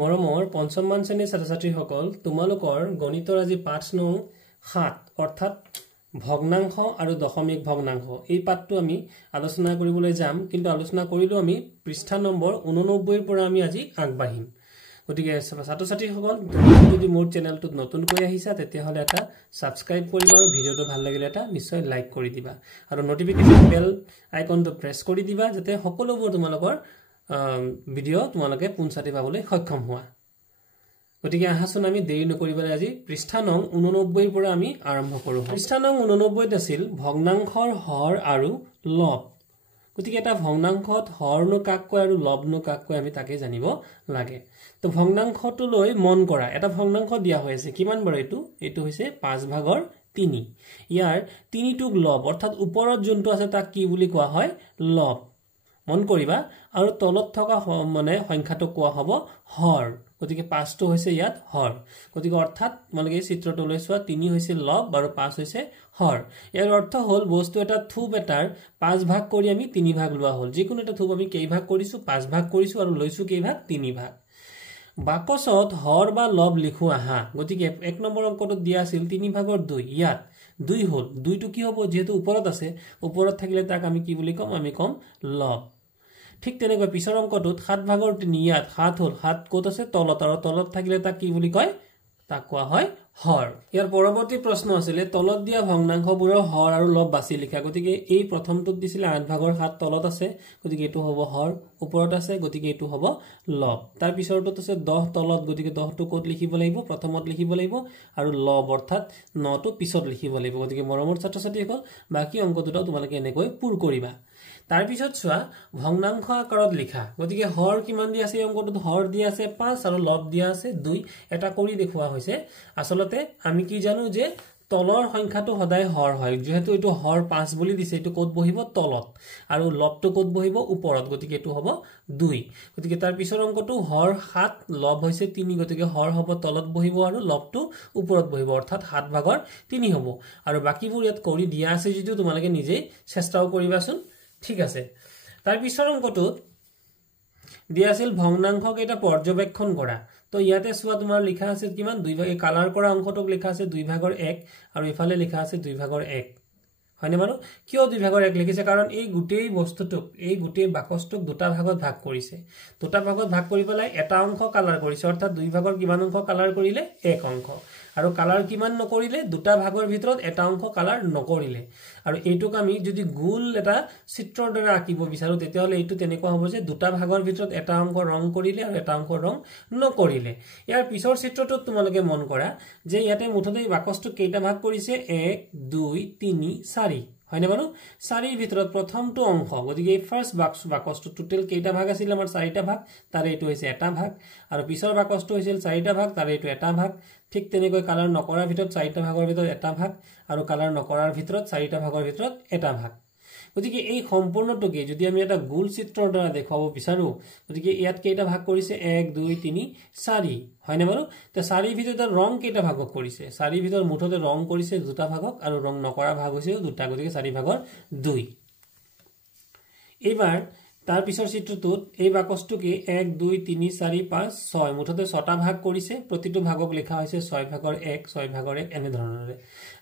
মৰমৰ পঞ্চমমান শ্ৰেণীৰ ছাত্ৰ-ছাত্ৰীসকল তোমালোকৰ গণিতৰ আজি পাঠ নং 7 অৰ্থাৎ ভগ্নাংশ আৰু দশমিক ভগ্নাংশ এই পাঠটো আমি আলোচনা কৰিবলৈ যাম কিন্তু আলোচনা কৰিলো আমি পৃষ্ঠা নম্বৰ 89 ৰ পৰা আমি আজি আগবাঢ়িম গতিকে ছাত্ৰ-ছাত্ৰীসকল যদি মোৰ চেনেলটোত নতুনকৈ আহিছা তেতিয়াহলে এটা সাবস্ক্ৰাইব কৰিবা আৰু ভিডিওটো ভাল লাগিলে এটা নিশ্চয় লাইক কৰি দিবা আৰু নটিফিকেশন বেল আইকনটো প্ৰেছ কৰি দিবা যাতে সকলোবোৰ তোমালোকৰ ভিডিও তোমালোকে পুনচাতে পাবলৈ সক্ষম হোৱা গতিকে আহাচোন আমি দেৰি নকৰিবলৈ আজি পৃষ্ঠা নং 89 ৰ পৰা আমি আৰম্ভ কৰো পৃষ্ঠা নং 89 আছিল ভগ্নাংশৰ হৰ আৰু লব গতিকে এটা ভগ্নাংশত হৰনো কাক কয় আৰু লবনো কাক কয় আমি তাকে জানিব লাগে তো ভগ্নাংশটো লৈ মন কৰা এটা ভগ্নাংশ দিয়া হৈছে কিমান বাৰ এটো হৈছে 5/3 ইয়াৰ 3 টুক লব অৰ্থাৎ ওপৰত যোনটো আছে তাক কি বুলি কোৱা হয় লব মন কৰিবা আৰু তলত থকা মানে সংখ্যাটো কোৱা হ'ব হৰ গতিকে 5 টো হৈছে ইয়াত হৰ গতিকে অৰ্থাৎ মানে এই চিত্ৰটো লৈ চোৱা 3 হৈছে লব আৰু 5 হৈছে হৰ ইয়াৰ অৰ্থ হ'ল বস্তু এটা থুপ এটাৰ 5 ভাগ কৰি আমি 3 ভাগ লোৱা হ'ল যিকোনো এটা থুপ আমি কেই ভাগ কৰিছো 5 ভাগ কৰিছো আৰু লৈছো কেই ভাগ 3 ভাগ বাকচত হৰ বা লব লিখো আহা গতিকে 1 নম্বৰ অংকটো দিয়া আছিল 3/2 ইয়াত 2 হ'ল 2 টো কি হ'ব যেহেতু ওপৰত আছে ওপৰত থাকিলে তাক আমি কি বুলি কম আমি কম লব ঠিক তেনেকৈ পিছৰ অংকটোত 7/3 ইয়াত 7 হ'ল 7 ক'ত আছে তলত আৰু তলত থাকিলে তাক কি বুলি কয় তাক কোৱা হয় হৰ ইয়াৰ পৰৱৰ্তী প্ৰশ্ন আছিল তলত দিয়া ভগ্নাংশবোৰৰ হৰ আৰু লব বাছি লিখা গতিকে এই প্ৰথমটোত দিছিল 8/7 তলত আছে গতিকে এটো হ'ব হৰ ওপৰত আছে গতিকে এটো হ'ব লব তাৰ পিছৰটোত আছে 10 তলত গতিকে 10 টো ক'ত লিখিব লাগিব প্ৰথমত লিখিব লাগিব আৰু লব অৰ্থাৎ 9 টো পিছত লিখিব লাগিব গতিকে মৰমৰ ছাত্ৰ-ছাত্ৰীসকল বাকি অংক দুটা তোমালোকে এনেকৈ পুৰ কৰিবা তাৰ পিছত চোৱা ভগ্নাংশ আকাৰত লিখা গতিকে হৰ কিমান দি আছে অংকটোত হৰ দি আছে 5 আৰু লব দিয়া আছে 2 এটা কৰি দেখুৱা হৈছে আসলতে আমি কি জানো যে তলৰ সংখ্যাটো সদায় হৰ হয় যেহেতু এটো হৰ 5 বুলি দিছে এটো ক'ত বহিব তলত আৰু লবটো ক'ত বহিব ওপৰত গতিকে এটো হ'ব 2 গতিকে তাৰ পিছৰ অংকটো হৰ 7 লব হৈছে 3 গতিকে হৰ হ'ব তলত বহিব আৰু লবটো ওপৰত বহিব অৰ্থাৎ 7/3 হ'ব আৰু বাকিবোৰ ইয়াত কৰি দিয়া আছে যেটো তোমালোকে নিজে চেষ্টাও কৰিবাচোন ঠিক আছে তাৰ পিছৰ অংকটোত দিয়া আছিল ভগ্নাংশ কেইটা পৰ্যবেক্ষণ কৰা তো ইয়াতে সোৱা তোমাৰ লিখা আছে কিমান 2 ভাগে কালাৰ কৰা অংকটোক লিখা আছে 2/1 আৰু ইফালে লিখা আছে 2/1 হয়নে বাৰু কিয় 2/1 লিখিছে কাৰণ এই গুটেই বস্তুটোক এই গুটেই বাকচটোক দুটা ভাগত ভাগ কৰিছে দুটা ভাগত ভাগ কৰি পেলাই এটা অংশ কালাৰ কৰিছে অৰ্থাৎ 2 ভাগৰ কিমান অংশ কালাৰ কৰিলে এক অংশ আৰু কালাৰ কিমান নকৰিলে দুটা ভাগৰ ভিতৰত এটা অংশ কালাৰ নকৰিলে আৰু এইটোক আমি যদি গোল এটা চিত্ৰৰ দ্বাৰা আঁকিব বিচাৰো তেতিয়াহলে এইটো তেনেকুৱা হ'ব যে দুটা ভাগৰ ভিতৰত এটা অংশ ৰং কৰিলে আৰু এটা অংশ ৰং নকৰিলে ইয়াৰ পিছৰ চিত্ৰটোত তোমালোকে মন কৰা যে ইয়াতে মুঠতে বাকচটো কেইটা ভাগ কৰিছে 1 2 3 4 হয়নে বাৰু 4 ৰ ভিতৰত প্ৰথমটো অংশ গতিকে ফাৰ্স্ট বাকচটো টোটাল কেইটা ভাগ আছিল আমাৰ 4টা ভাগ তাৰে এটো হৈছে এটা ভাগ আৰু পিছৰ বাকচটো হৈছিল 4টা ভাগ তাৰে এটো এটা ভাগ ঠিক তেনেকৈ কালাৰ নকৰাৰ ভিতৰত 4টা ভাগৰ ভিতৰত এটা ভাগ আৰু কালাৰ নকৰাৰ ভিতৰত 4টা ভাগৰ ভিতৰত এটা ভাগ গতিকে এই সম্পূৰ্ণটোকে যদি আমি এটা গোল চিত্ৰৰ দ্বাৰা দেখাব বিচাৰো গতিকে ইয়াত কেইটা ভাগ কৰিছে 1 2 3 4 হয়নে বাৰু তে 4 ৰ ভিতৰত ৰং কেইটা ভাগ কৰিছে 4 ৰ ভিতৰত মুঠতে ৰং কৰিছে দুটা ভাগক আৰু ৰং নকৰা ভাগ হৈছে দুটা গতিকে 4/2 এইবাৰ তাৰ পিছৰ চিত্ৰটোত এই বাকচটোকে 1 2 3 4 5 6 মুঠতে 6টা ভাগ কৰিছে প্ৰতিটো ভাগক লেখা হৈছে 6/1 6/1 এনে ধৰণৰে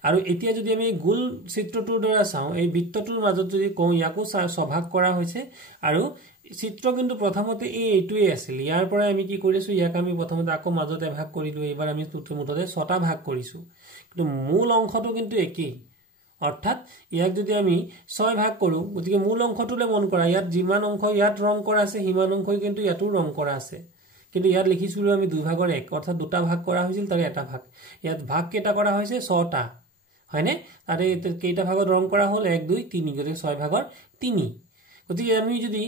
আৰু এতিয়া যদি আমি গোল চিত্ৰটোৰ দ্বাৰা চাওঁ এই বৃত্তটোৰ মাজত যদি কওঁ ইয়াকো ছভাগ কৰা হৈছে আৰু চিত্ৰ কিন্তু প্ৰথমতে এইটোই আছিল ইয়াৰ পৰা আমি কি কৰিছো ইয়াক আমি প্ৰথমতে আকৌ মাজতে ভাগ কৰিলো এবাৰ আমি মুঠতে 6টা ভাগ কৰিছো কিন্তু মূল অংশটো কিন্তু একেই অৰ্থাৎ ইয়াক যদি আমি 6 ভাগ কৰো গতিকে মূল অংশটোলে মন কৰা ইয়াত যিমান অংশ ইয়াত ৰং কৰা আছে হিমান অংশই কিন্তু ইয়াতো ৰং কৰা আছে কিন্তু ইয়াত লিখিছিলো আমি 2/1 অৰ্থাৎ দুটা ভাগ কৰা হৈছিল তাৰে এটা ভাগ ইয়াত ভাগ কেইটা কৰা হৈছে 6টা হয়নে তাৰে কেইটা ভাগত ৰং কৰা হ'ল 1 2 3 গতিকে 6/3 গতিকে আমি যদি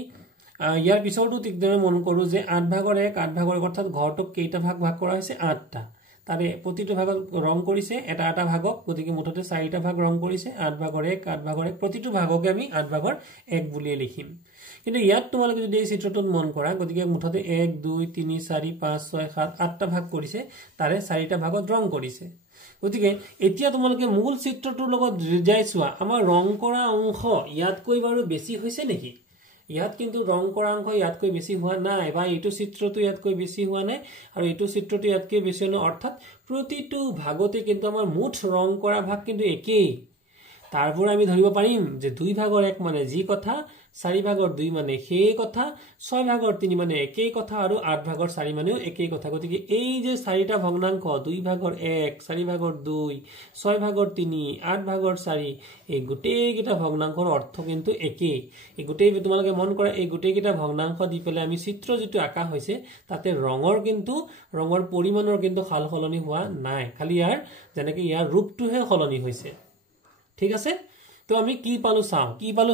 ইয়াৰ পিছৰটো ঠিকদৰে মন কৰো যে 8/1 8/1 অৰ্থাৎ ঘৰটোক কেইটা ভাগ কৰা হৈছে 8টা তাৰে প্ৰতিটো ভাগত ৰং কৰিছে এটা এটা ভাগক গতিকে মুঠতে 4টা ভাগ ৰং কৰিছে 8/1 8/1 প্ৰতিটো ভাগকে আমি 8/1 বুলি লিখিম কিন্তু ইয়াত তোমালোকে যদি এই চিত্ৰটোত মন কৰা গতিকে মুঠতে 1 2 3 4 5 6 7 8টা ভাগ কৰিছে তাৰে 4টা ভাগত ৰং কৰিছে গতিকে এতিয়া তোমালোকে মূল চিত্ৰটোৰ লগত যাই চোৱা আমাৰ ৰং কৰা অংশ ইয়াতকৈ বাৰু বেছি হৈছে নেকি ইয়াত কিন্তু ৰং কৰা অংশ ইয়াতকৈ বেছি হোৱা নাই বা এইটো চিত্ৰটো ইয়াতকৈ বেছি হোৱা নাই আৰু এইটো চিত্ৰটো ইয়াতকৈ বেছি নহয় অৰ্থাৎ প্ৰতিটো ভাগতে কিন্তু আমাৰ মুঠ ৰং কৰা ভাগ কিন্তু একেই তাৰপৰা আমি ধৰিব পাৰিম যে 2 ভাগৰ 1 মানে যি কথা 4 ভাগৰ 2 মানে সেই কথা 6 ভাগৰ 3 মানে একেই কথা আৰু 8 ভাগৰ 4 মানেও একেই কথা গতিকে এই যে চাৰিটা ভগ্নাংশ 2 ভাগৰ 1 4 ভাগৰ 2 6 ভাগৰ 3 8 ভাগৰ 4 এই গোটেই কিটা ভগ্নাংশৰ অৰ্থ কিন্তু একেই এই গোটেই তোমালোকে মন কৰা এই গোটেই কিটা ভগ্নাংশ দি পেলে আমি চিত্ৰ যেটো আঁকা হৈছে তাতে ৰঙৰ পৰিমাণৰ কিন্তু সালসলনি হোৱা নাই খালি ইয়াৰ যেনেকৈ ইয়াৰ ৰূপটোহে সলনি হৈছে ঠিক আছে তো আমি কি পালো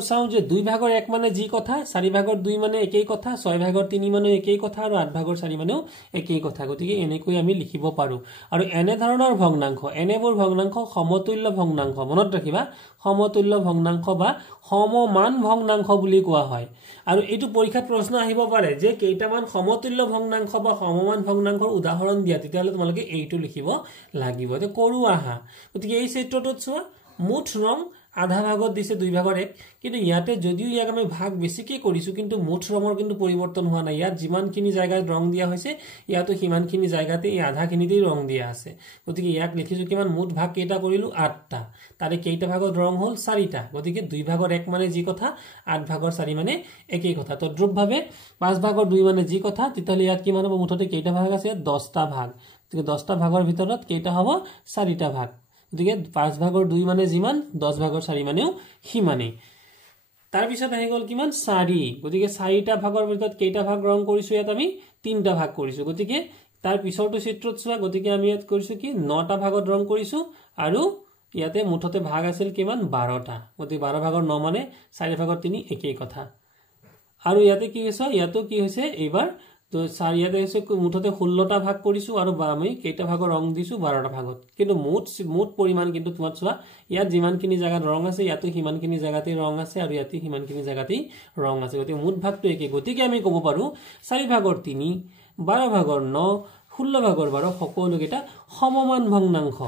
চাও যে 2 ভাগৰ 1 মানে যি কথা 4 ভাগৰ 2 মানে একেই কথা 6 ভাগৰ 3 মানে একেই কথা আৰু 8 ভাগৰ 4 মানেও একেই কথা গতিকে এনেকৈ আমি লিখিব পাৰো আৰু এনে ধৰণৰ ভগ্নাংশ এনেবোৰ ভগ্নাংশ সমতুল্য ভগ্নাংশ মনত ৰাখিবা সমতুল্য ভগ্নাংশ বা সমমান ভগ্নাংশ বুলি কোৱা হয় আৰু এইটো পৰীক্ষাত প্ৰশ্ন আহিব পাৰে যে কেইটামান সমতুল্য ভগ্নাংশ বা সমমান ভগ্নাংশৰ উদাহৰণ দিয়া তেতিয়ালে তোমালোকে এইটো লিখিব লাগিব তে কৰো আহা গতিকে এই চিত্ৰটোত চোৱা মুঠ ৰং আধা ভাগত দিছে 2 ভাগৰ 1 কিন্তু ইয়াতে যদিও ইয়াক আমি ভাগ বেছিকে কৰিছো কিন্তু মুঠ ৰঙৰ কিন্তু পৰিৱৰ্তন হোৱা নাই ইয়াত যিমানখিনি জায়গাত ৰং দিয়া হৈছে ইয়াতো সিমানখিনি জায়গাতে এই আধাখিনিতেই ৰং দিয়া আছে গতিকে ইয়াক লিখিছো কিমান মুঠ ভাগ কেইটা কৰিলো 8টা তাৰে কেইটা ভাগত ৰং হল 4টা গতিকে 2 ভাগৰ 1 মানে যি কথা 8 ভাগৰ 4 মানে একেই কথা তো দ্ৰুপভাৱে 5 ভাগৰ 2 মানে যি কথা তেতিয়ালে ইয়াত কিমান হ'ব মুঠতে কেইটা ভাগ আছে 10টা ভাগ গতিকে 10টা ভাগৰ ভিতৰত কেইটা হ'ব 4টা ভাগ গতিকে 5 ভাগৰ 2 মানে যিমান 10 ভাগৰ 4 মানেও সিমানেই তাৰ পিছত আহি গল কিমান 4 গতিকে 4টা ভাগৰ ভিতৰত কেইটা ভাগ ৰং কৰিছো ইয়াত আমি 3টা ভাগ কৰিছো গতিকে তাৰ পিছৰটো চিত্ৰত চোৱা গতিকে আমি ইয়াত কৰিছো কি 9টা ভাগত ৰং কৰিছো আৰু ইয়াতে মুঠতে ভাগ আছিল কিমান 12টা গতিকে 12 ভাগৰ 9 মানে 4 ভাগৰ 3 একেই কথা আৰু ইয়াতে কি হৈছে ইয়াতো কি হৈছে এইবাৰ তো 4 ইয়াতে হৈছে মুঠতে 16টা ভাগ কৰিছো আৰু আমি কেইটা ভাগৰ ৰং দিছো 12টা ভাগত কিন্তু মুঠ পৰিমাণ কিন্তু তোমাক চোৱা ইয়াত যিমানখিনি জায়গাত ৰং আছে ইয়াতো সিমানখিনি জায়গাতে ৰং আছে আৰু ইয়াতে সিমানখিনি জায়গাতে ৰং আছে গতিকে মুঠ ভাগটো একেই গতিকে আমি ক'ব পাৰো 4 ভাগৰ 3 12 ভাগৰ 9 16 ভাগৰ 12 সকলোকেইটা সমমান ভগ্নাংশ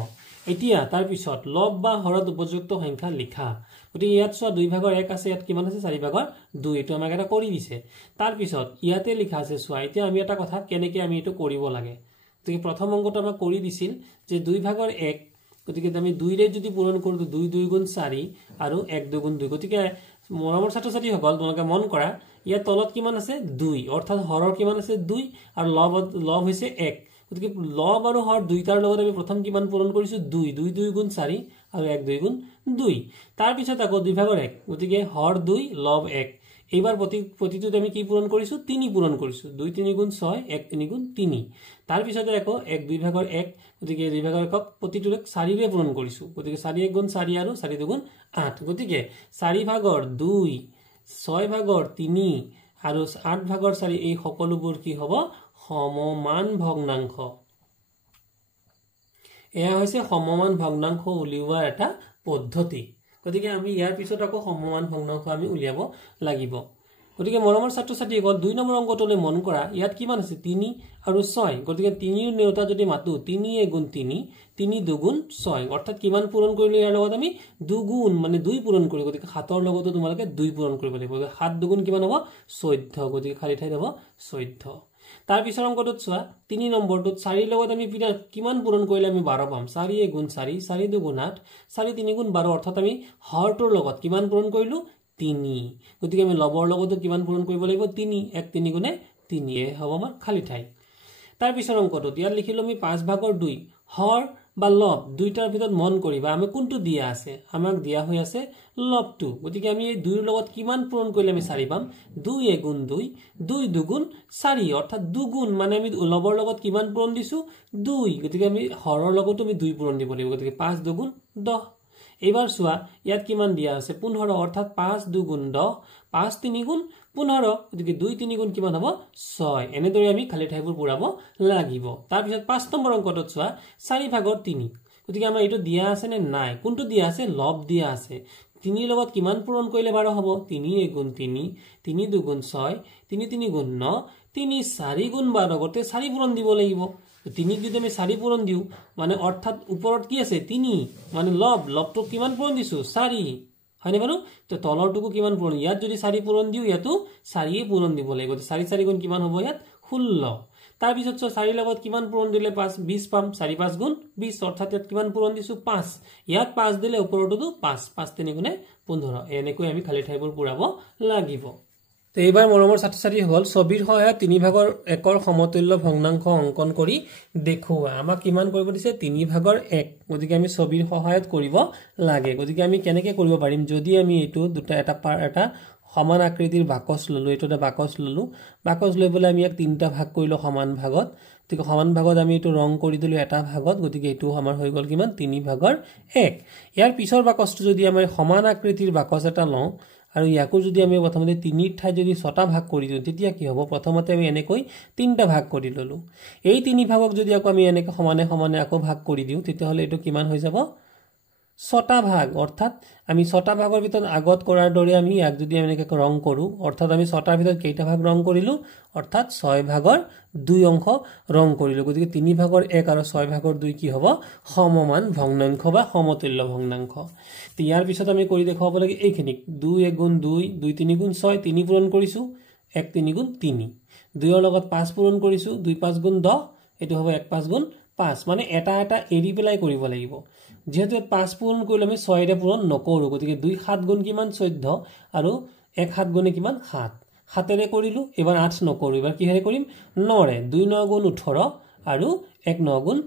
এতিয়া তাৰ পিছত লব বা হৰত উপযুক্ত সংখ্যা লিখা গতিকে ইয়াত চোৱা 2 ভাগৰ 1 আছে ইয়াত কিমান আছে 4 ভাগৰ 2 এটো আমাক এটা কৰি দিছে তাৰ পিছত ইয়াতে লিখা আছে চোৱা এতিয়া আমি এটা কথা কেনেকৈ আমি এটো কৰিব লাগে গতিকে প্ৰথম অংকটো আমাক কৰি দিছিল যে 2 ভাগৰ 1 গতিকে আমি 2 ৰে যদি পূৰণ কৰো 2 2 গুণ 4 আৰু 1 2 গুণ 2 গতিকে মৰমৰ ছাত্ৰ-ছাত্ৰী সকল তোমালোকে মন কৰা ইয়াত তলত কিমান আছে 2 অৰ্থাৎ হৰৰ কিমান আছে 2 আৰু লব হৈছে 1 গতিকে লব আৰু হৰ দুইটাৰ লগত আমি প্ৰথম কিমান পূৰণ কৰিছো 2 2 2 গুণ 4 আৰু 1 2 গুণ 2 তাৰ পিছত আকৌ 2 ভাগৰ 1 গতিকে হৰ 2 লব 1 এইবাৰ প্ৰতিটোত আমি কি পূৰণ কৰিছো 3 পূৰণ কৰিছো 2 3 গুণ 6 1 3 গুণ 3 তাৰ পিছত আকৌ 1 2 ভাগৰ 1 গতিকে 2 ভাগৰ 1ক প্ৰতিটোৰে 4 ৰে পূৰণ কৰিছো গতিকে 4 1 গুণ 4 আৰু 4 2 গুণ 8 গতিকে 4 ভাগৰ 2 6 ভাগৰ 3 আৰু 8 ভাগৰ 4 এই সকলোবোৰ কি হ'ব সমমান ভগ্নাংশ এয়া হৈছে সমমান ভগ্নাংশ উলিওৱাৰ এটা পদ্ধতি গতিকে আমি ইয়াৰ পিছত আকৌ সমমান ভগ্নাংশ আমি উলিয়াব লাগিব গতিকে মৰমৰ ছাত্ৰ-ছাত্ৰীসকল 2 নম্বৰ অংকটোলৈ মন কৰা ইয়াত কিমান আছে 3 আৰু 6 গতিকে 3 ৰ নেউতা যদি মাতো 3 গুণ 3 3 2 গুণ 6 অৰ্থাৎ কিমান পূৰণ কৰিলে ইয়াৰ লগত আমি 2 গুণ মানে 2 পূৰণ কৰি গতিকে 7 ৰ লগতো তোমালোকে 2 পূৰণ কৰিব লাগিব 7 2 গুণ কিমান হ'ব 14 গতিকে খালি ঠাইত হ'ব 14 তাৰ পিছৰ অংকটোত চোৱা 3 নম্বৰটোত 4 লগত আমি কিমান পূৰণ কৰিলে আমি 12 পাম 4 গুণ 4 4 2 গুণ 8 4 3 গুণ 12 অৰ্থাৎ আমি হৰটোৰ লগত কিমান পূৰণ কৰিলো 3 গতিকে আমি লবৰ লগতো কিমান পূৰণ কৰিব লাগিব 3 1 3 গুণে 3 এ হ'ব আমাৰ খালি ঠাই তাৰ পিছৰ অংকটোত ইয়াত লিখিলো আমি 5 ভাগৰ 2 হৰ বা লব দুইটাৰ ভিতৰত মন কৰিবা আমি কোনটো দিয়া আছে আমাক দিয়া হৈ আছে লবটো গতিকে আমি এই 2 ৰ লগত কিমান পূৰণ কৰিলে আমি 4 পাম 2 গুণ 2 2 2 গুণ 4 অৰ্থাৎ 2 গুণ মানে আমি লবৰ লগত কিমান পূৰণ দিছো 2 গতিকে আমি হৰৰ লগতো আমি 2 পূৰণ দিব লাগিব গতিকে 5 2 গুণ 10 এইবাৰ চোৱা ইয়াত কিমান দিয়া আছে 15 অৰ্থাৎ 5 2 গুণ 10 5 3 গুণ 15 গতিকে 2 3 গুণ কিমান হ'ব 6 এনেদৰে আমি খালি ঠাইবোৰ পুৰাব লাগিব তাৰ পিছত 5 নম্বৰ অংকটোত চোৱা 4 ভাগৰ 3 গতিকে আমাৰ এইটো দিয়া আছে নে নাই কোনটো দিয়া আছে লব দিয়া আছে 3 লগত কিমান পূৰণ কৰিলে 12 হ'ব 3 গুণ 3 3 2 গুণ 6 3 3 গুণ 9 3 4 গুণ 12 গতে 4 পূৰণ দিব লাগিব 3 যদি আমি 4 পূৰণ দিও মানে অৰ্থাৎ ওপৰত কি আছে 3 মানে লবটো কিমান পূৰণ দিছো 4 হয়নে বাৰু তো তলৰটুকু কিমান পূৰণ ইয়াত যদি 4 পূৰণ দিও ইয়াতো 4 পূৰণ দিব লাগিব 4 4 গুণ কিমান হ'ব ইয়াত 16 তাৰ পিছত 4 লগত কিমান পূৰণ দিলে 5 20 পাম 4 5 গুণ 20 অৰ্থাৎ ইয়াত কিমান পূৰণ দিছো 5 ইয়াত 5 দিলে ওপৰটো 5 5 3 গুণে 15 এনেকৈ আমি খালি ঠাইবোৰ পুৰাব লাগিব তো এইবাৰ মৰমৰ ছাত্ৰ-ছাত্ৰী হল ছবিৰ সহায়ত 3 ভাগৰ 1ৰ সমতুল্য ভগ্নাংশ অঙ্কন কৰি দেখুৱা আমাক কিমান কৰিব দিছে 3 ভাগৰ 1 গতিকে আমি ছবিৰ সহায়ত কৰিব লাগে গতিকে আমি কেনেকৈ কৰিব পাৰিম যদি আমি এটো দুটা এটা সমান আকৃতিৰ বাকচ ললো এটো এটা বাকচ ললো বাকচ লৈ বলে আমি এক তিনটা ভাগ কৰিলো সমান ভাগত ঠিক সমান ভাগত আমি এটো ৰং কৰি দিলো এটা ভাগত গতিকে এটো আমাৰ হৈ গল কিমান 3 ভাগৰ 1 ইয়াৰ পিছৰ বাকচটো যদি আমি সমান আকৃতিৰ বাকচ এটা লওঁ আৰু ইয়াকো যদি আমি প্ৰথমতে 3 ঠাই যদি 6টা ভাগ কৰি দিও তেতিয়া কি হ'ব প্ৰথমতে আমি এনেকৈ 3টা ভাগ কৰি ললো এই 3 ভাগক যদি আকৌ আমি এনেকৈ সমানে সমানে আকৌ ভাগ কৰি দিও তেতিয়া হলে এটো কিমান হৈ যাব 6টা ভাগ অৰ্থাৎ আমি 6টা ভাগৰ ভিতৰত আগত কৰাৰ দৰে আমি ইয়াক যদি এনেকৈ ৰং কৰো অৰ্থাৎ আমি 6টাৰ ভিতৰত কেইটা ভাগ ৰং কৰিলো অৰ্থাৎ 6 ভাগৰ 2 অংশ ৰং কৰিলো গতিকে 3 ভাগৰ 1 আৰু 6 ভাগৰ 2 কি হ'ব সমমান ভগ্নাংশ বা সমতুল্য ভগ্নাংশ ইয়াৰ পিছত আমি কৰি দেখাব লাগে এইখিনি 2 1 গুণ 2 2 3 গুণ 6 3 পূৰণ কৰিছো 1 3 গুণ 3 2 ৰ লগত 5 পূৰণ কৰিছো 2 5 গুণ 10 এটো হ'ব 1 5 গুণ 5 মানে এটা এটা এৰি পেলাই কৰিব লাগিব যেহেতু 5 পূৰণ কৰিলে আমি 6 ৰে পূৰণ নকৰো গতিকে 2 7 গুণ কিমান 14 আৰু 1 7 গুণে কিমান 7 7 ৰে কৰিলো এবাৰ 8 নকৰো এবাৰ কি হেৰে কৰিম 9 ৰে 2 9 গুণ 18 আৰু 1 9 গুণ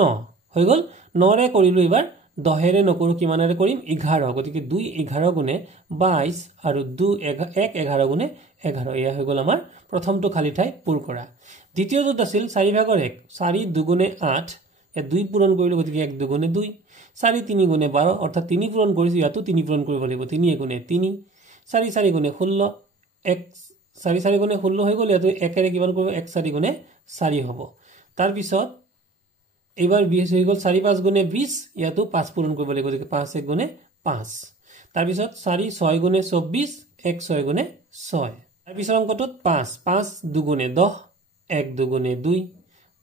9 হৈ গল 9 ৰে কৰিলো এবাৰ 10 ৰে নকৰো কিমানৰে কৰিম 11 গতিকে 2 11 গুণে 22 আৰু 2 1 11 গুণে 11 এয়া হৈ গল আমাৰ প্ৰথমটো খালি ঠাই পূৰ কৰা দ্বিতীয়টো আছিল 4 ভাগৰ 1 4 2 গুণে 8 এ 2 পূৰণ কৰিলো গতিকে 1 2 গুণে 2 4 3 গুণে 12 অৰ্থাৎ 3 পূৰণ কৰিছো ইয়াতো 3 পূৰণ কৰিব লাগিব 3 গুণে 3 4 4 গুণে 16 1 4 4 গুণে 16 হৈ গল ইয়াতো 1 ৰে কিমান কৰিব 1 4 গুণে 4 হ'ব তাৰ পিছত এবাৰ 20 হৈ গল 4 5 গুণে 20 ইয়াতো 5 পূৰণ কৰিব লাগিব গতিকে 5 1 গুণে 5 তাৰ পিছত 4 6 গুণে 24 1 6 গুণে 6 তাৰ পিছত অংকটোত 5 5 2 গুণে 10 1 2 গুণে 2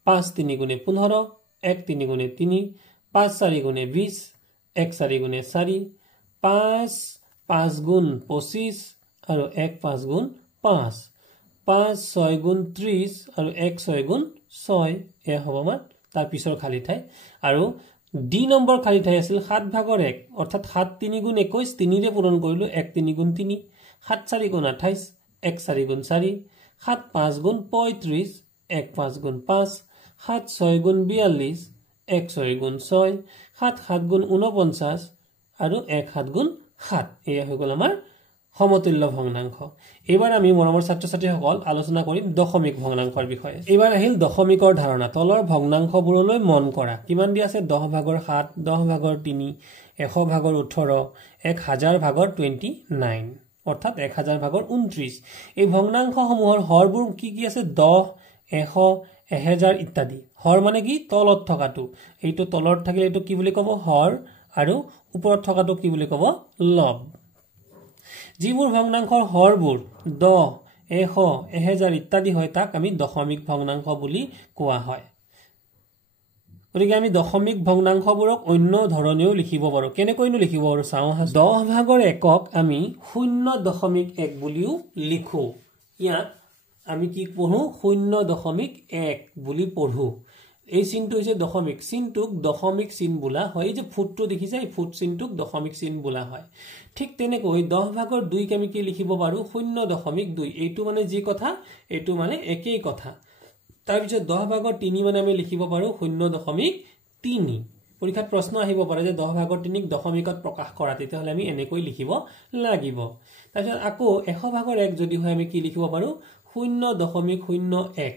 5 3 গুণে 15 1 3 গুণে 3 5 4 গুণে 20 1 4 গুণে 4 5 5 গুণ 25 আৰু 1 5 গুণ 5 5 6 গুণ 30 আৰু 1 6 গুণ 6 এ হ'ব আমাৰ তাৰ পিছৰ খালি ঠাই আৰু ডি নম্বৰ খালি ঠাই আছিল 7 ভাগৰ 1 অৰ্থাৎ 7 3 গুণ 21 3 ৰে পূৰণ কৰিলো 1 3 গুণ 3 7 4 গুণ 28 1 4 গুণ 4 7 5 গুণ 35 1 5 গুণ 5 7 6 গুণ 42 1 6 গুণ 6 7 7 গুণ 49 আৰু 1 7 গুণ 7 এয়া হৈ গল আমাৰ সমতুল্য ভগ্নাংশ এবাৰ আমি মৰমৰ ছাত্ৰ-ছাত্ৰীসকল আলোচনা কৰিম দশমিক ভগ্নাংশৰ বিষয়ে এবাৰ আহিল দশমিকৰ ধাৰণা তলৰ ভগ্নাংশবোৰলৈ মন কৰা কিমান দি আছে 10 ভাগৰ 7 10 ভাগৰ 3 100 ভাগৰ 18 1000 ভাগৰ 29 অৰ্থাৎ 1000 ভাগৰ 29 এই ভগ্নাংশসমূহৰ হৰবোৰ কি কি আছে 10 100 1000 ইত্যাদি হৰ মানে কি তলত থকাটো এইটো তলত থাকিলে এইটো কি বুলি ক'ব হৰ আৰু ওপৰত থকাটো কি বুলি ক'ব লব যিবোৰ ভগ্নাংশৰ হৰবোৰ 10 100 1000 ইত্যাদি হয় তাক আমি দশমিক ভগ্নাংশ বুলি কোৱা হয় গতিকে আমি দশমিক ভগ্নাংশবোৰক অন্য ধৰণেও লিখিব পাৰো কেনেকৈনো লিখিব পাৰো চাওঁ 10 ভাগৰ একক আমি 0.1 বুলিও লিখো ইয়াত আমি কি পঢ়ো 0.1 বুলি পঢ়ো এই চিনটো হৈছে দশমিক চিনটোক দশমিক চিন বোলা হয় এই যে ফুটটো দেখিছে এই ফুট চিনটোক দশমিক চিন বোলা হয় ঠিক তেনেকৈ 10 ভাগৰ 2 ক আমি কি লিখিব পাৰো 0.2 এইটো মানে যি কথা এইটো মানে একেই কথা তাৰ পিছত 10 ভাগৰ 3 মানে আমি লিখিব পাৰো 0.3 পৰীক্ষাত প্ৰশ্ন আহিব পাৰে যে 10 ভাগৰ 3 ক দশমিকত প্ৰকাশ কৰা তেতিয়া হলে আমি এনেকৈ লিখিব লাগিব তাৰ পিছত আকৌ 100 ভাগৰ 1 যদি হয় আমি কি লিখিব পাৰো 0.01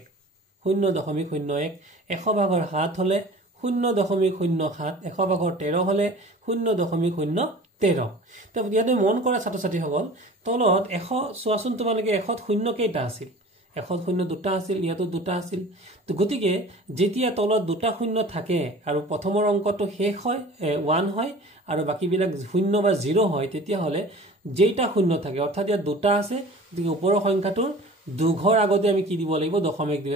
0.01 100 ভাগৰ 7 হলে 0.07 100 ভাগৰ 13 হলে 0.013 তো ইয়াতে মন কৰা ছাত্ৰ-ছাত্ৰীসকল তলত 100 চোৱাচোন তোমালোকে 100 শূন্য কেইটা আছিল 100 শূন্য দুটা আছিল ইয়াতো দুটা আছিল তো গতিকে যেতিয়া তলত দুটা শূন্য থাকে আৰু প্ৰথমৰ অংকটো শেষ হয় 1 হয় আৰু বাকিবিলাক শূন্য বা 0 হয় তেতিয়া হলে যেইটা শূন্য থাকে অৰ্থাৎ ইয়াত দুটা আছে গতিকে ওপৰৰ সংখ্যাটোৰ দুঘৰ আগতে আমি কি দিব লাগিব দশমিক দিব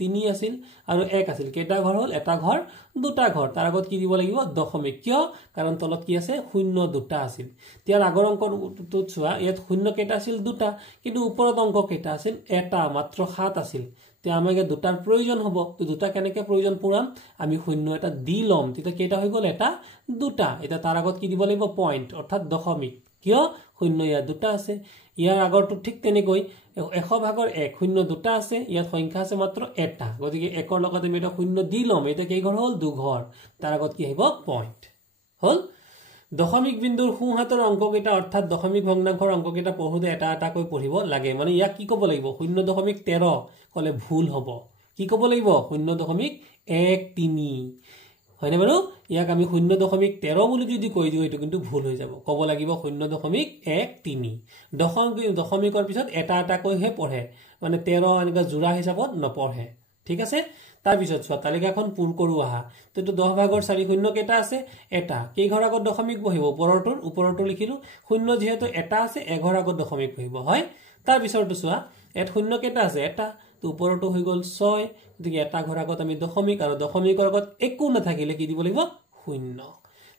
3 আছিল আৰু 1 আছিল কেইটা ঘৰ হল এটা ঘৰ দুটা ঘৰ তাৰ আগত কি দিব লাগিব দশমিক কিয় কাৰণ তলত কি আছে শূন্য দুটা আছিল ইয়াৰ আগৰ অংকটো চোৱা ইয়াত শূন্য কেইটা আছিল দুটা কিন্তু ওপৰত অংক কেইটা আছিল এটা মাত্ৰ 7 আছিল তে আমাকে দুটাৰ প্ৰয়োজন হ'ব তো দুটা কেনেকৈ প্ৰয়োজন পুৰাম আমি শূন্য এটা দি লম তেতিয়া কেইটা হৈ গল এটা দুটা এটা তাৰ আগত কি দিব লাগিব পইণ্ট অৰ্থাৎ দশমিক কিয় শূন্য ইয়াত দুটা আছে ইয়াৰ আগৰটো ঠিক তেনেকৈ 100/1 শূন্য দুটা আছে ইয়াত সংখ্যা আছে মাত্ৰ এটা গতিকে 1ৰ লগত আমি এটা শূন্য দি লম এটা কেই ঘৰ হল দুঘৰ তাৰ আগত কি আহিব পইণ্ট হল দশমিক বিন্দুৰ সোঁহাতৰ অংককেইটা অৰ্থাৎ দশমিক ভগ্নাংশৰ অংককেইটা পঢ়োতে এটা এটাকৈ পঢ়িব লাগে মানে ইয়াক কি ক'ব লাগিব 0.13 কলে ভুল হ'ব কি ক'ব লাগিব 0.13 হয়নে বাৰু ইয়াক আমি 0.13 বুলি যদি কৈ দিও এটো কিন্তু ভুল হৈ যাব ক'ব লাগিব 0.13 দশমিকৰ পিছত এটা এটাকৈ হে পঢ়ে মানে 13 এনেকা জোৰা হিচাপত নপঢ়ে ঠিক আছে তাৰ পিছত চোৱা তালিকাখন পূৰ কৰো আহা তো 10/4 শূন্য কেইটা আছে এটা কেই ঘৰ আগত দশমিক বহিব ওপৰটো লিখিলো শূন্য যেহেতু এটা আছে 1 ঘৰ আগত দশমিক বহিব হয় তাৰ পিছৰটো চোৱা এত শূন্য কেইটা আছে এটা তো ওপৰটো হৈ গল 6 গতিকে এটা ঘৰ আগত আমি দশমিক আৰু দশমিকৰ আগত একো নাথাকিলে কি দিব লাগিব শূন্য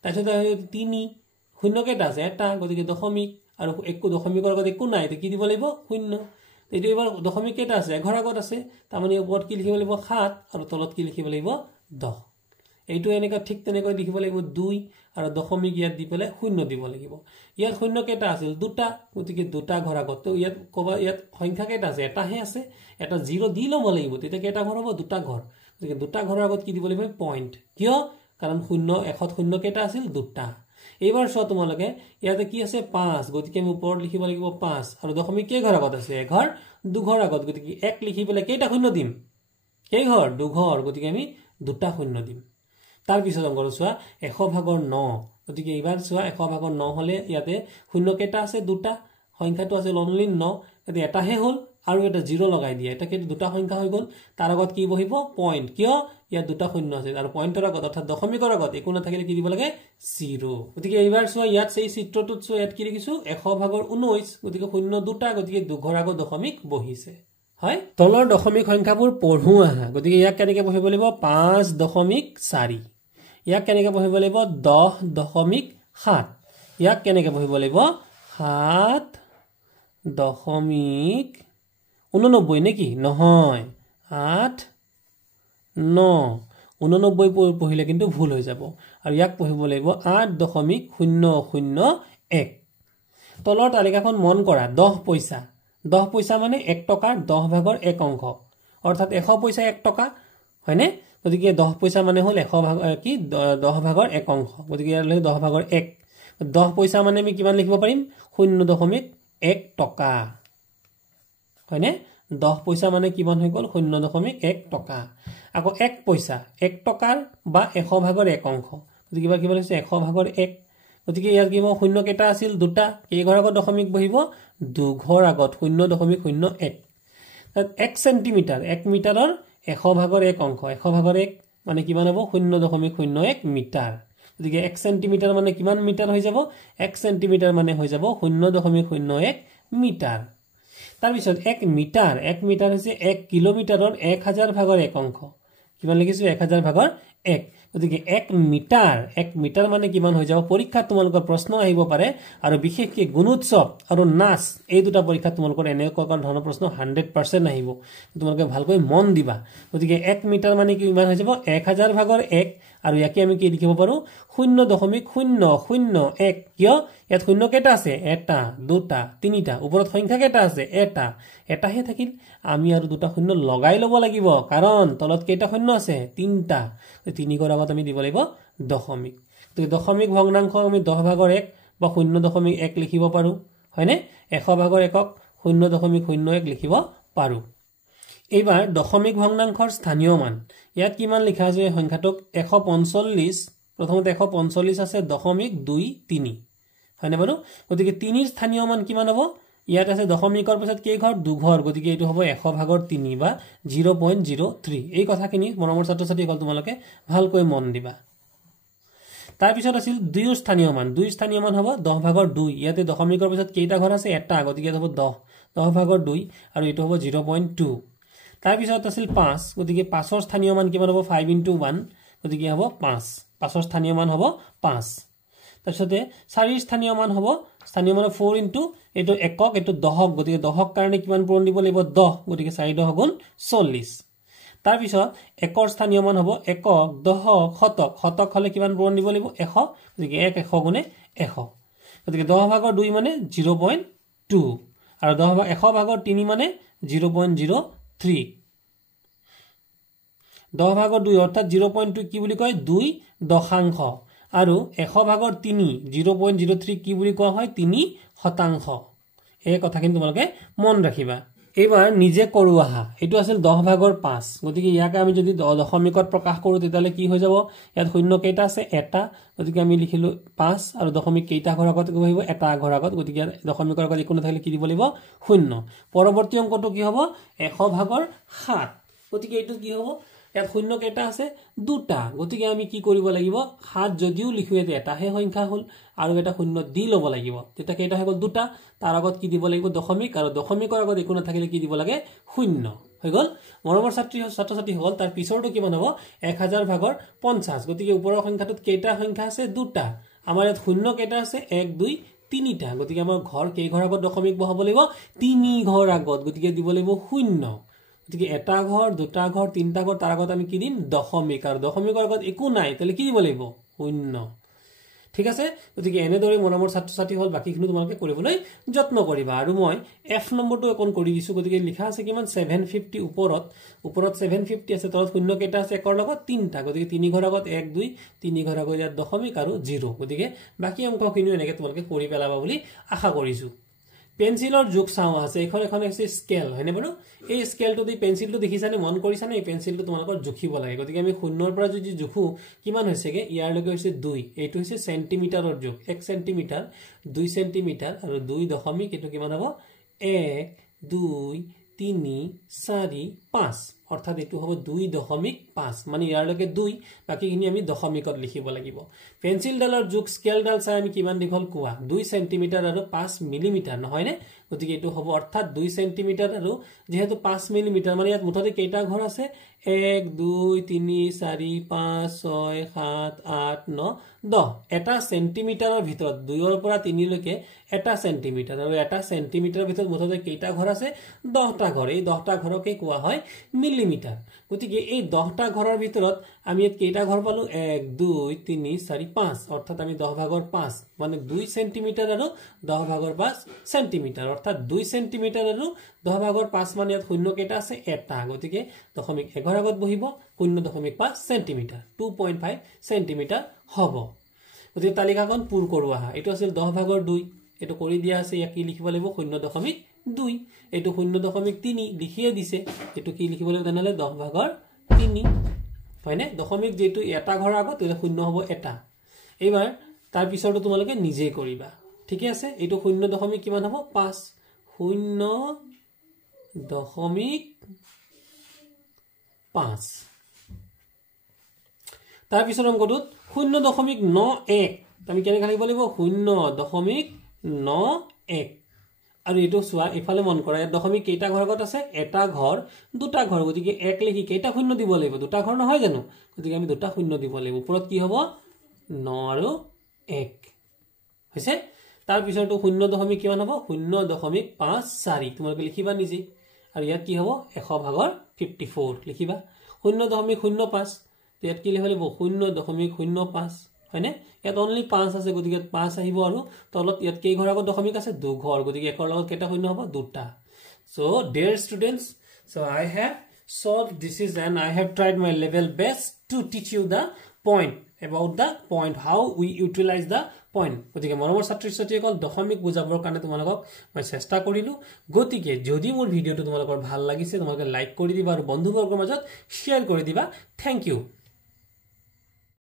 তাৰপিছত 3 শূন্য কেইটা আছে এটা গতিকে দশমিক আৰু একো দশমিকৰ আগত একো নাই তো কি দিব লাগিব শূন্য এইটো এবাৰ দশমিক কেইটা আছে ঘৰ আগত আছে তাৰ মানে ওপৰত কি লিখিব লাগিব 7 আৰু তলত কি লিখিব লাগিব 10 এইটো এনেকা ঠিক তেনেকৈ লিখিব লাগিব 2 আৰু দশমিক ইয়াত দি পেলে শূন্য দিব লাগিব ইয়াত শূন্য কেইটা আছিল দুটা গতিকে দুটা ঘৰ আগত তো ইয়াত কবা ইয়াত সংখ্যা কেইটা আছে এটাহে আছে এটা 0 দি লব লাগিব তেতিয়া কেইটা ঘৰ হ'ব দুটা ঘৰ গতিকে দুটা ঘৰৰ আগত কি দিব লাগিব পইণ্ট কিয় কাৰণ শূন্য এখত শূন্য কেইটা আছিল দুটা এইবাৰ চোৱা তোমালোকে ইয়াতে কি আছে 5 গতিকে আমি ওপৰত লিখিব লাগিব 5 আৰু দশমিক কেই ঘৰ আগত আছে এঘৰ দুঘৰ আগত গতিকে 1 লিখি পেলে কেইটা শূন্য দিম কেই ঘৰ দুঘৰ গতিকে আমি দুটা শূন্য দিম তাৰ পিছত অংকটো চোৱা 100/9 গতিকে এইবাৰ চোৱা 100/9 হলে ইয়াতে শূন্য কেইটা আছে দুটা সংখ্যাটো আছে অনলি 9 এতে এটাহে হল আৰু এটা 0 লগাই দিয়া এটা কেইটা দুটা সংখ্যা হৈ গল তাৰ আগত কি বহিব পইণ্ট কিয় ইয়াত দুটা শূন্য আছে আৰু পইণ্টৰ আগত অৰ্থাৎ দশমিকৰ আগত একো নাথাকিলে কি দিব লাগে 0 গতিকে এইবাৰ চোৱা ইয়াত সেই চিত্ৰটোত চোৱা ইয়াত কি লিখিছো 100/19 গতিকে শূন্য দুটা গতিকে দুঘৰ আগত দশমিক বহিছে হয় তলৰ দশমিক সংখ্যাবোৰ পঢ়ো আহা গতিকে ইয়াক কেনেকৈ বহিব লাগিব 5.4 ইয়াক কেনেকৈ বহিব লাগিব 10.7 ইয়াক কেনেকৈ বহিব লাগিব 7.89 নেকি নহয় 8.9 পঢ়িলে কিন্তু ভুল হৈ যাব আৰু ইয়াক পঢ়িব লাগিব 8.001 তলৰ তালিকাখন মন কৰা 10 পইচা মানে 1 টকাৰ 10/1 অংশ অৰ্থাৎ 100 পইচা 1 টকা হয়নে গতিকে 10 পইচা মানে হল 100 কি 10/1 অংশ গতিকে ইয়াৰ 10/1 10 পইচা মানে আমি কিমান লিখিব পাৰিম 0.1 টকা হয়নে 10 পইচা মানে কিমান হৈ গল 0.1 টকা আকৌ 1 পইচা 1 টকাৰ বা 100/1 অংশ গতিকে কিমান হৈছে 100/1 গতিকে ইয়াৰ কি হ'ব শূন্য কেইটা আছিল দুটা কেই ঘৰ আগত দশমিক বহিব দুঘৰ আগত 0.01 তাত 1 সেন্টিমিটাৰ 1 মিটাৰৰ 100/1 অংশ 100/1 মানে কিমান হ'ব 0.01 মিটাৰ গতিকে 1 সেন্টিমিটাৰ মানে কিমান মিটাৰ হৈ যাব 1 সেন্টিমিটাৰ মানে হৈ যাব 0.01 মিটাৰ তাৰ পিছত 1 মিটাৰ হৈছে 1 কিলোমিটাৰৰ 1000/1 অংশ কিমান লিখিছো 1000/1 গতিকে 1 মিটাৰ মানে কিমান হৈ যাব পৰীক্ষাত তোমালোকৰ প্ৰশ্ন আহিব পাৰে আৰু বিশেষকৈ গুণোৎসৱ আৰু নাচ এই দুটা পৰীক্ষাত তোমালোকৰ এনেকুৱা ধৰণৰ প্ৰশ্ন 100% আহিব তোমালোকে ভালকৈ মন দিবা গতিকে 1 মিটাৰ মানে কিমান হৈ যাব 1000/1 আৰু ইয়াকে আমি কি লিখিব পাৰো 0.001 কিয় ইয়াত শূন্য কেইটা আছে এটা দুটা তিনিটা ওপৰত সংখ্যা কেইটা আছে এটাহে থাকিল আমি আৰু দুটা শূন্য লগাই লব লাগিব কাৰণ তলত কেইটা শূন্য আছে তিনটা তিনি ঘৰ আগত আমি দিব লাগিব দশমিক তো দশমিক ভগ্নাংশ আমি 10/1 বা 0.1 লিখিব পাৰো হয়নে 100/1ক 0.01 লিখিব পাৰো এইবাৰ দশমিক ভগ্নাংশৰ স্থানীয় মান ইয়াত কিমান লিখা আছে সংখ্যাটোক 145 প্ৰথমতে 145 আছে 0.23 হয়নে বাৰু গতিকে 3 ৰ স্থানীয় মান কিমান হ'ব ইয়াত আছে দশমিকৰ পিছত কেই ঘৰ দুঘৰ গতিকে এটো হ'ব 100/3 বা 0.03 এই কথাখিনি মৰমৰ ছাত্ৰ-ছাত্ৰীসকল তোমালোকে ভালকৈ মন দিবা তাৰ পিছত আছিল 2 ৰ স্থানীয় মান হ'ব 10/2 ইয়াতে দশমিকৰ পিছত কেইটা ঘৰ আছে এটা গতিকে হ'ব 10 ভাগৰ 2 আৰু এটো হ'ব 0.2 তাৰ পিছত আছিল 5 গতিকে 5ৰ স্থানীয় মান কিমান হ'ব 5 * 1 গতিকে হ'ব 5 5ৰ স্থানীয় মান হ'ব 5 তাৰপিছতে 4ৰ স্থানীয় মান হ'ব স্থানীয় মান 4 * এটো একক এটো দহক গতিকে দহক কাৰণে কিমান পূৰণ দিব লাগিব 10 গতিকে 4 10 গুণ 40 তাৰ পিছত একৰ স্থানীয় মান হ'ব একক দহক শতক শতক হলে কিমান পূৰণ দিব লাগিব 100 গতিকে 1 100 গুণে 100 গতিকে 10 ভাগৰ 2 মানে 0.2 আৰু 100 ভাগৰ 3 মানে 0.03 10 ভাগৰ 2 অৰ্থাৎ 0.2 কি বুলি কয় 2 দশাংশ আৰু 100 ভাগৰ 3 0.03 কি বুলি কোৱা হয় 3 শতাংশ এই কথাখিনি তোমালোকে মন ৰাখিবা এবাৰ নিজে কৰো আহা এটো আছিল 10 ভাগৰ 5 গতিকে ইয়াকে আমি যদি দশমিকত প্ৰকাশ কৰো তেতিয়ালে কি হৈ যাব ইয়াত শূন্য কেইটা আছে এটা গতিকে আমি লিখিলো 5 আৰু দশমিক কেইটা ঘৰ আগত গহিব এটা ঘৰ আগত গতিকে দশমিকৰ আগত কোনো থাকিলে কি দিব লাগিব শূন্য পৰৱৰ্তী অংকটো কি হ'ব 100 ভাগৰ 7 গতিকে এটো কি হ'ব ইয়াত শূন্য কেইটা আছে দুটা গতিকে আমি কি কৰিব লাগিব 7 যদিও লিখো এটাহে সংখ্যা হল আৰু এটা শূন্য দি লব লাগিব তেতিয়া কেইটা হৈ গল দুটা তাৰ আগত কি দিব লাগিব দশমিক আৰু দশমিকৰ আগত একো নাথাকিলে কি দিব লাগে শূন্য হৈ গল মৰমৰ ছাত্ৰী হল তাৰ পিছৰটো কিমান হ'ব 1000 ভাগৰ 50 গতিকে ওপৰৰ সংখ্যাটোত কেইটা সংখ্যা আছে দুটা আমাৰ ইয়াত শূন্য কেইটা আছে 1 2 3টা গতিকে আমাৰ ঘৰ কেই ঘৰ আগত দশমিক বহাব লাগিব 3 ঘৰ আগত গতিকে দিব লাগিব শূন্য গতিকে এটা ঘৰ দুটা ঘৰ তিনটা ঘৰ তাৰ আগত আমি কি দিম দশমিক আৰু দশমিকৰ আগত একো নাই তাহলে কি দিব লাগিব শূন্য ঠিক আছে গতিকে এনেদৰে মৰমৰ ছাত্ৰী হল বাকিখিনি তোমালোকে কৰিবলৈ যত্ন কৰিবা আৰু মই এফ নম্বৰটো অকন কৰি দিছো গতিকে লিখা আছে কিমান 750 ওপৰত 750 আছে তলত শূন্য কেইটা আছে একৰ লগত তিনটা গতিকে 3 ঘৰ আগত 1 2 3 ঘৰ আগত ইয়াত দশমিক আৰু 0 গতিকে বাকি অংকখিনি এনেকৈ তোমালোকে কৰি পেলাবা বুলি আশা কৰিছো পেন্সিলৰ যোগ চাও আছে এখন আছে স্কেল হয়নে বাৰু এই স্কেলটো দি পেন্সিলটো দেখিছানে মন কৰিছানে এই পেন্সিলটো তোমালোকৰ জুখিব লাগে গতিকে আমি শূন্যৰ পৰা যদি জুখো কিমান হৈছেগে ইয়াৰ লগে হৈছে 2 এইটো হৈছে সেন্টিমিটাৰৰ যোগ 1 সেন্টিমিটাৰ 2 সেন্টিমিটাৰ আৰু 2 দশমিক এটো কিমান হ'ব 1 2 3 4 5 অৰ্থাৎ এটো হ'ব 2.5 মানে ইয়াৰ লগে 2 বাকিখিনি আমি দশমিকত লিখিব লাগিব পেন্সিল ডালৰ যোগ স্কেল ডাল চাই আমি কিমান দীঘল কোৱা 2 সেন্টিমিটাৰ আৰু 5 মিলিমিটাৰ নহয় নে গতিকে এটো হ'ব অৰ্থাৎ 2 সেন্টিমিটাৰ আৰু যেহেতু 5 মিলিমিটাৰ মানে ইয়াত মুঠতে কেইটা ঘৰ আছে 1 2 3 4 5 6 7 8 9 10 এটা সেন্টিমিটাৰৰ ভিতৰত 2 ৰ পৰা 3 লৈকে এটা সেন্টিমিটাৰ আৰু এটা সেন্টিমিটাৰৰ ভিতৰত মুঠতে কেইটা ঘৰ আছে 10টা ঘৰ এই 10টা ঘৰকে কোৱা হয় মিলিমিটাৰ গতিকে এই 10টা ঘৰৰ ভিতৰত আমি ইয়াত কেইটা ঘৰ পালো 1 2 3 4 5 অৰ্থাৎ আমি 10 ভাগৰ 5 মানে 2 সেন্টিমিটাৰ আৰু 10 ভাগৰ 5 সেন্টিমিটাৰ অৰ্থাৎ 2 সেন্টিমিটাৰ আৰু 10 ভাগৰ 5 মানে ইয়াত শূন্য কেইটা আছে এটা গতিকে দশমিক 1 আগত বহিব 0.5 সেন্টিমিটাৰ 2.5 সেন্টিমিটাৰ হ'ব গতিকে তালিকাখন পূৰ কৰো আহা এটো আছিল 10 ভাগৰ 2 এটো কৰি দিয়া আছে ইয়াক কি লিখিব লাগিব 0.2 এটো 0.3 লিখিয়ে দিছে এটো কি লিখিব লাগিব জানালে 10 ভাগৰ 3 হয়নে দশমিক যেটো এটা ঘৰ আগত এটো শূন্য হ'ব এটা এবাৰ তাৰ পিছৰটো তোমালোকে নিজে কৰিবা ঠিক আছে এটো 0.5 কিমান হ'ব 5 0.5 তাৰ পিছৰ অংকটোত 0.91 আমি কেনেকৈ লিখিব লাগিব 0.91 আৰু এটো সোৱা ইফালে মন কৰা দশমিক কেইটা ঘৰ আগত আছে এটা ঘৰ দুটা ঘৰ গতিকে 1 লিখি কেইটা শূন্য দিব লাগিব দুটা ঘৰ নহয় জানো গতিকে আমি দুটা শূন্য দিব লাগিব ওপৰত কি হ'ব 9 আৰু 1 হৈছে তাৰ পিছৰটো 0.5 কিমান হ'ব 0.54 তোমালোকে লিখিবা নিজে আৰু ইয়াত কি হ'ব 100 ভাগৰ 54 লিখিবা 0.05 ইয়াত কি লিখিব লাগিব 0.05 হয়নে ইয়াত অনলি 5 আছে গতিকে 5 আহিব আৰু তলত ইয়াত কেই ঘৰ আগত দশমিক আছে 2 ঘৰ গতিকে একৰ লগত কেইটা শূন্য হ'ব দুটা so dear students so I have solved this is and I have tried my level best to teach you the point about the point how we utilize the point গতিকে মৰমৰ ছাত্ৰী-ছাত্ৰীসকল দশমিক বুজাবৰ কাৰণে তোমালোকক মই চেষ্টা কৰিলো গতিকে যদি মোৰ ভিডিওটো তোমালোকৰ ভাল লাগিছে তোমালোকে লাইক কৰি দিবা আৰু বন্ধুবৰ্গৰ মাজত শেয়াৰ কৰি দিবা থ্যাংক ইউ